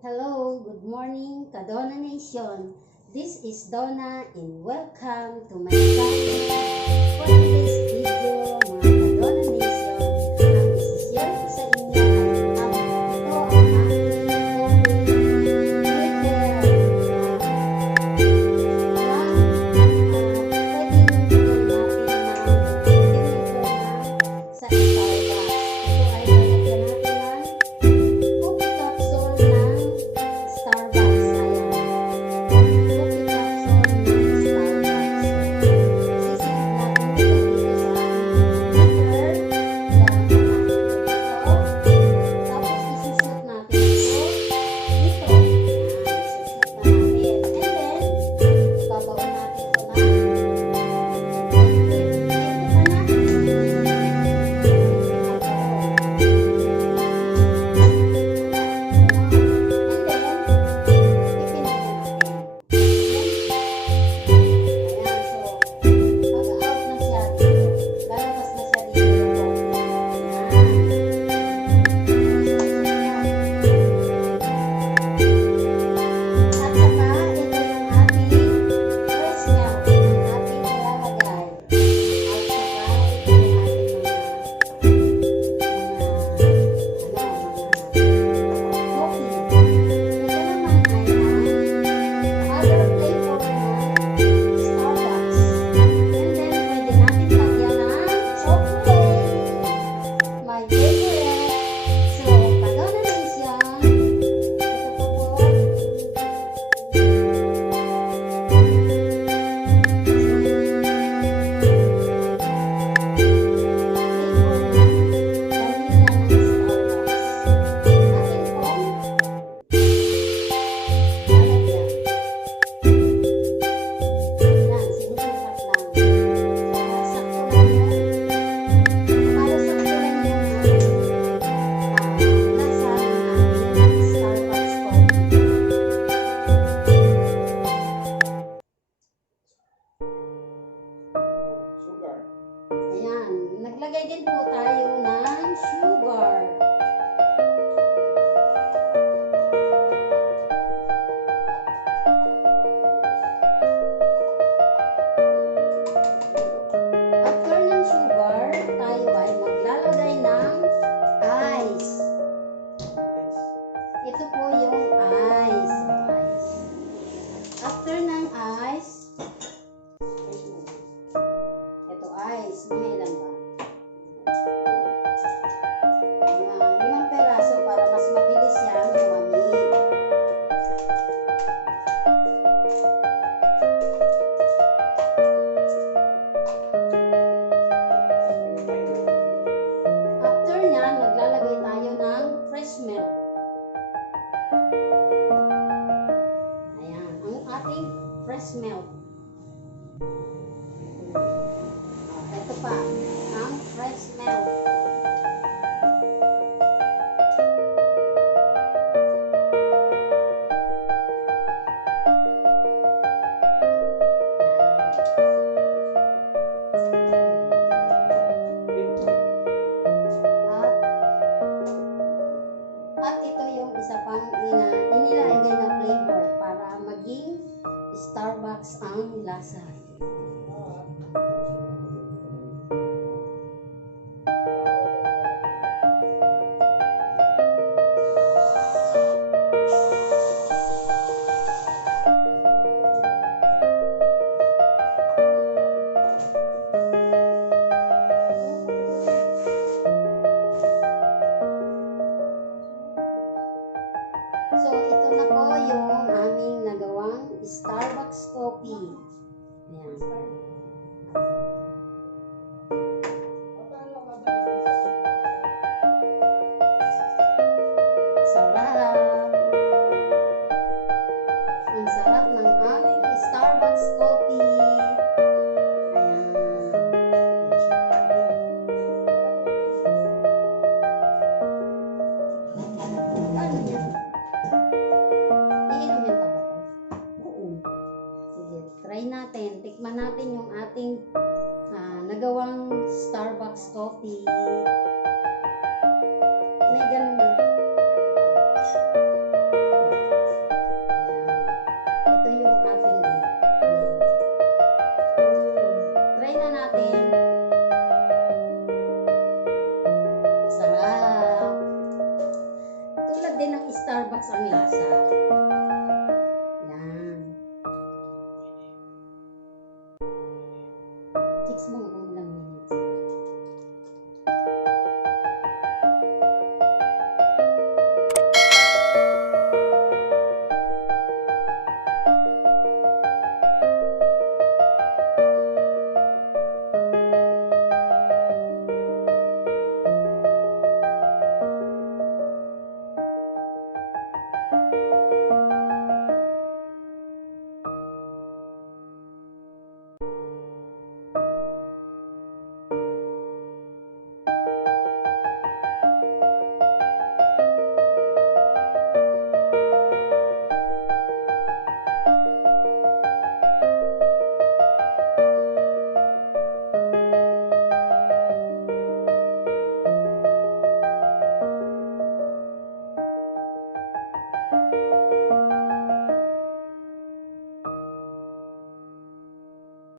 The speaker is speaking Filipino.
Hello, good morning, Kadona Nation. This is Donna and welcome to my channel. For today's video, mga Kadona Nation, ang isi-share ko sa inyo ay ito ang aking sa Starbucks. Ito ay lalagyan natin ng coffee capsule ng Starbucks. Ayan. Coffee capsule ng Starbucks. Sisilip natin ito dito sa ating beaker. Tapos isusot natin ito dito. Ayan. Isusot na natin. And then, babawan natin ito na. Ayan, naglagay din po tayo ng sugar. After ng sugar, tayo ay maglalagay ng ice. Ito po yung ice. After ng ice, ice, mga ilan ba? Ayan, 5 peraso para mas mabilis yan lumamig. After nyan, maglalagay tayo ng fresh milk. Ayan, ang ating fresh milk. Ito pa, ang fresh milk. At ito yung isa pang inilagay na flavor para maging Starbucks ang lasa. So, ito na po yung aming nagawang Starbucks coffee. Ayan. Sarap! Ang sarap ng aming Starbucks coffee. Ayan. Ano yan? Iinumin pa ba ito? Oo. Sige, try natin. Tikman natin yung ating nagawang Starbucks coffee. May ganun na. din ng Starbucks ang lasa.